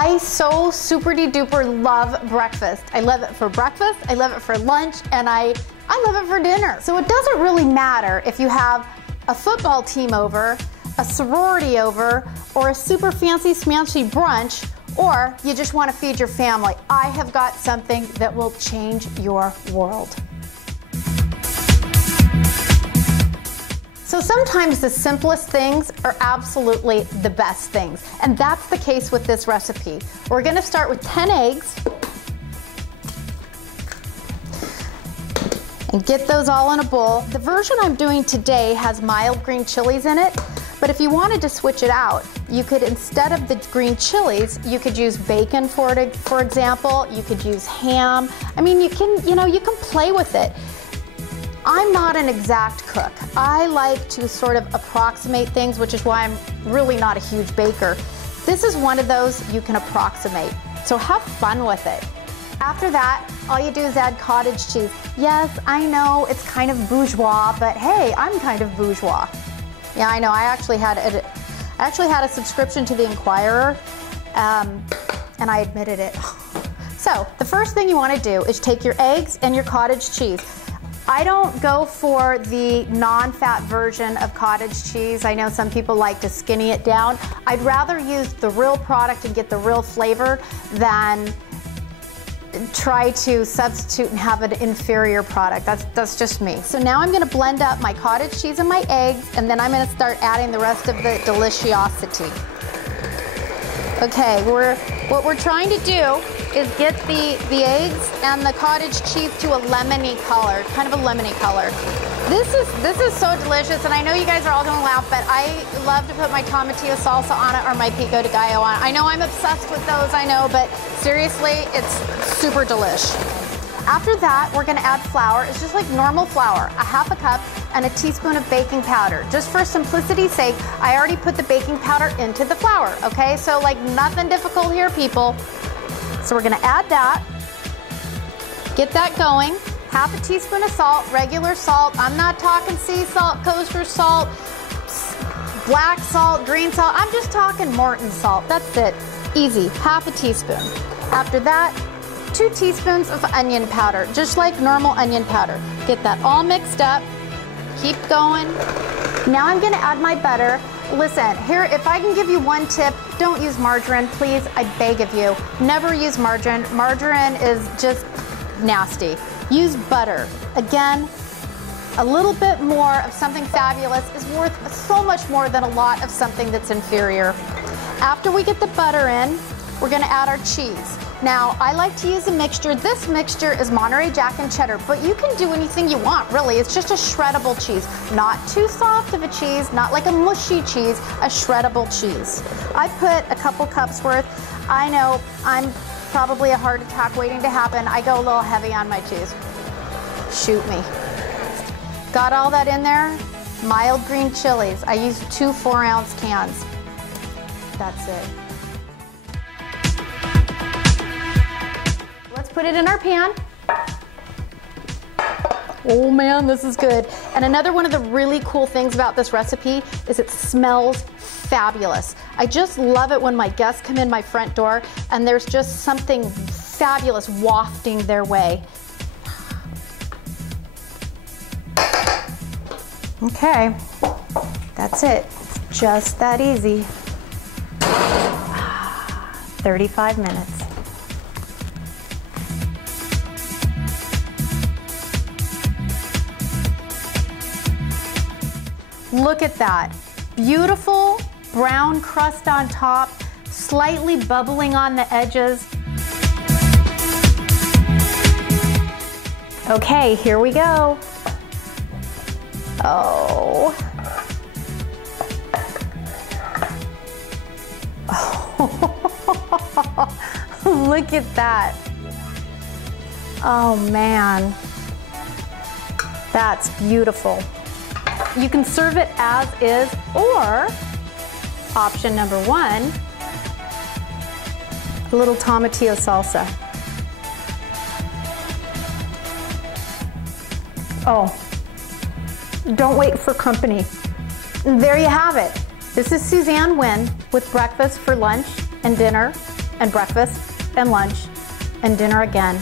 I so super duper love breakfast. I love it for breakfast, I love it for lunch, and I love it for dinner. So it doesn't really matter if you have a football team over, a sorority over, or a super fancy smancy brunch, or you just want to feed your family. I have got something that will change your world. So sometimes the simplest things are absolutely the best things, and that's the case with this recipe. We're going to start with 10 eggs and get those all in a bowl. The version I'm doing today has mild green chilies in it, but if you wanted to switch it out, you could, instead of the green chilies, you could use bacon for example. You could use ham. I mean, you can play with it. I'm not an exact cook. I like to sort of approximate things, which is why I'm really not a huge baker. This is one of those you can approximate. So have fun with it. After that, all you do is add cottage cheese. Yes, I know it's kind of bourgeois, but hey, I'm kind of bourgeois. Yeah, I know. I actually had a subscription to the Inquirer, and I admitted it. So the first thing you want to do is take your eggs and your cottage cheese. I don't go for the non-fat version of cottage cheese. I know some people like to skinny it down. I'd rather use the real product and get the real flavor than try to substitute and have an inferior product. That's just me. So now I'm going to blend up my cottage cheese and my eggs, and then I'm going to start adding the rest of the deliciosity. Okay, what we're trying to do is get the eggs and the cottage cheese to a lemony color, kind of a lemony color. This is so delicious, and I know you guys are all gonna laugh, but I love to put my tomatillo salsa on it or my pico de gallo on it. I know I'm obsessed with those, I know, but seriously, it's super delish. After that, we're gonna add flour. It's just like normal flour, a half a cup and a teaspoon of baking powder. Just for simplicity's sake, I already put the baking powder into the flour, okay? So like nothing difficult here, people. So we're gonna add that, get that going. Half a teaspoon of salt, regular salt. I'm not talking sea salt, kosher salt, black salt, green salt. I'm just talking Morton salt. That's it. Easy. Half a teaspoon. After that, 2 teaspoons of onion powder, just like normal onion powder. Get that all mixed up. Keep going. Now I'm gonna add my butter. Listen, here, if I can give you one tip, don't use margarine, please, I beg of you. Never use margarine. Margarine is just nasty. Use butter. Again, a little bit more of something fabulous is worth so much more than a lot of something that's inferior. After we get the butter in, we're gonna add our cheese. Now, I like to use a mixture. This mixture is Monterey Jack and cheddar, but you can do anything you want, really. It's just a shreddable cheese. Not too soft of a cheese, not like a mushy cheese, a shreddable cheese. I put a couple cups worth. I know I'm probably a heart attack waiting to happen. I go a little heavy on my cheese. Shoot me. Got all that in there? Mild green chilies. I used 2 4-ounce cans. That's it. Let's put it in our pan. Oh man, this is good. And another one of the really cool things about this recipe is it smells fabulous. I just love it when my guests come in my front door and there's just something fabulous wafting their way. Okay, that's it. Just that easy. 35 minutes. Look at that. Beautiful brown crust on top, slightly bubbling on the edges. Okay, here we go. Oh. Look at that. Oh man. That's beautiful. You can serve it as is, or option number 1, a little tomatillo salsa. Oh, don't wait for company. And there you have it. This is Suzanne Winn with breakfast for lunch and dinner. and breakfast and lunch and dinner again.